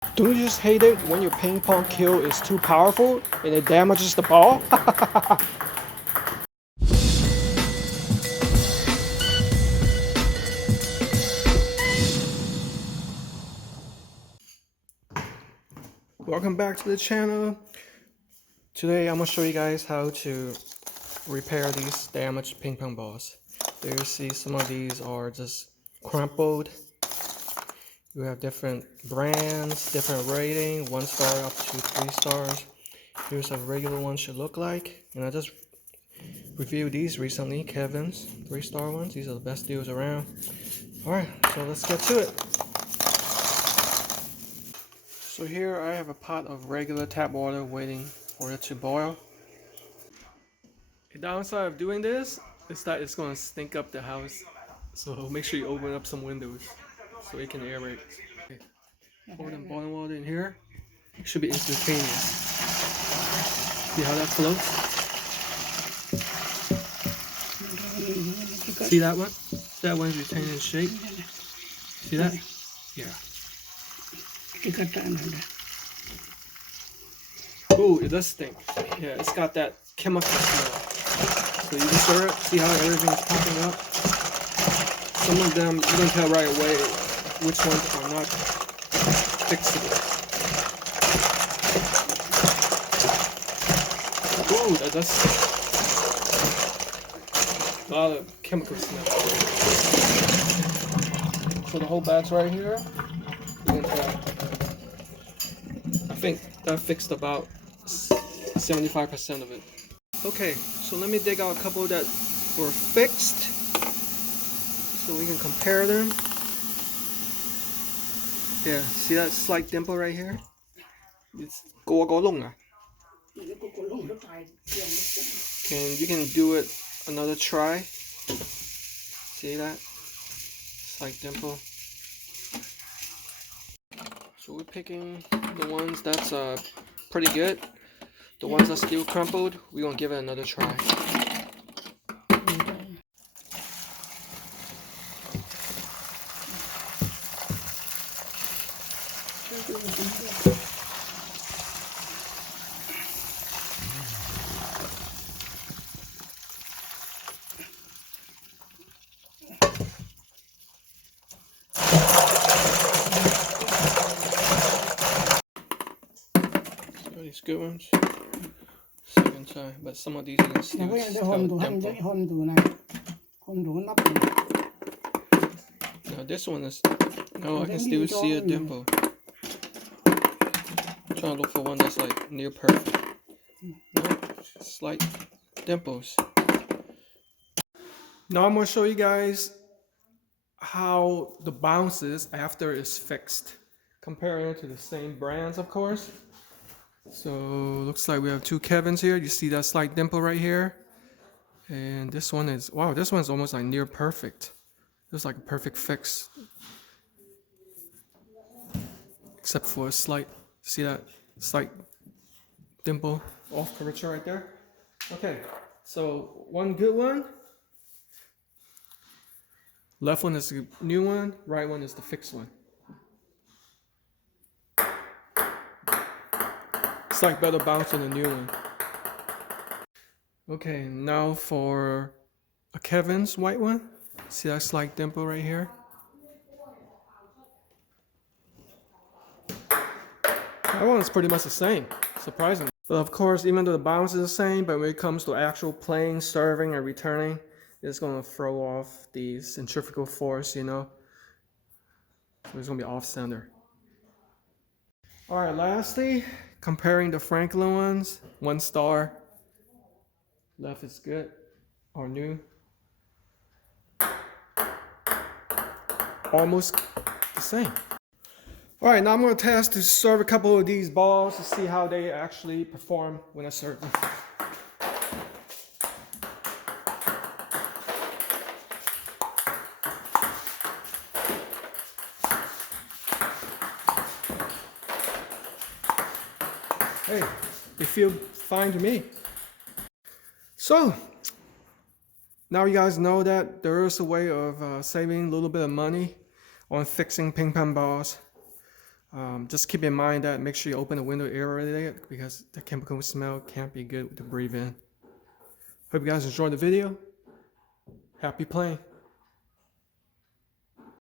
Don't you just hate it when your ping pong kill is too powerful and it damages the ball? Welcome back to the channel. Today I'm going to show you guys how to repair these damaged ping pong balls. There you see some of these are just crumpled. You have different brands, different rating, 1 star up to 3 stars. Here's a regular one should look like. And I just reviewed these recently, Kevin's 3-star ones. These are the best deals around. Alright, so let's get to it. So here I have a pot of regular tap water waiting for it to boil. The downside of doing this is that it's going to stink up the house. So make sure you open up some windows so it can aerate. Okay. Pour the boiling water in here. It should be instantaneous. See how that flows? See that one? That one's retaining its shape. See that? Yeah. Ooh, it does stink. Yeah, it's got that chemical smell. So you can stir it, see how everything's popping up. Some of them, you can tell right away which ones are not fixable. Ooh, that does a lot of chemical smell. So the whole batch right here, you can tell. I think that fixed about 75% of it. Okay, so let me dig out a couple that were fixed so we can compare them. Yeah, see that slight dimple right here? It's go long. You can do it another try. See that? Slight dimple. So we're picking the ones that's pretty good. The ones that still crumpled, we're gonna give it another try. So these good ones. Second time, but some of these you can still tell dimple. Now this one is, no, I can still see a dimple. I'm trying to look for one that's like near perfect. No, slight dimples. Now I'm going to show you guys how the bounces after it's fixed. Comparing it to the same brands, of course. So looks like we have 2 Kevins here. You see that slight dimple right here? And this one is, wow, this one's almost like near perfect. It's like a perfect fix. Except for a slight, see that slight dimple off curvature right there? Okay, so one good one. Left one is the new one, right one is the fixed one. It's like better bounce than the new one. Okay, now for a Kevin's white one. See that slight dimple right here? That one's pretty much the same, surprisingly. But of course, even though the bounce is the same, but when it comes to actual playing, serving, and returning, it's going to throw off the centrifugal force, you know? So it's going to be off center. Alright, lastly, comparing the Franklin ones, 1 star. Left is good, or new. Almost the same. Alright, now I'm going to test to serve a couple of these balls to see how they actually perform when I serve them. Hey, they feel fine to me. So, now you guys know that there is a way of saving a little bit of money on fixing ping pong balls. Just keep in mind that make sure you open the window area because the chemical smell can't be good to breathe in. Hope you guys enjoyed the video. Happy playing.